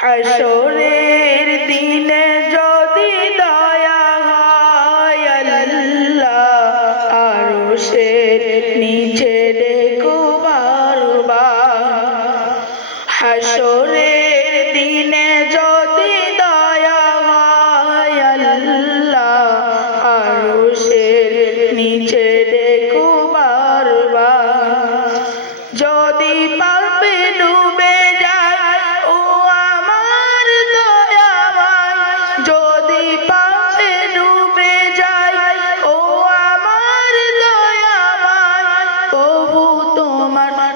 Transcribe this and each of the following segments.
হাসরের দিনে যদি দয়া হয় আল্লাহ আরও সে নিচে দেখো বারবার। হাসর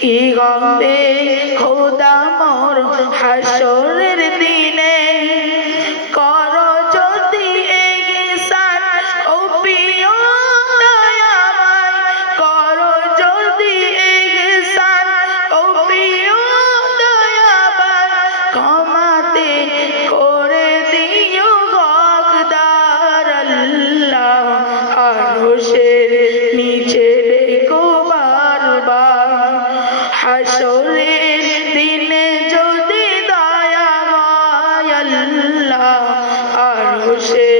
কি গম্বে খোদা মোর হাসরের দিনে হাসরের দিনে যদি দয়া হয় আর আরশের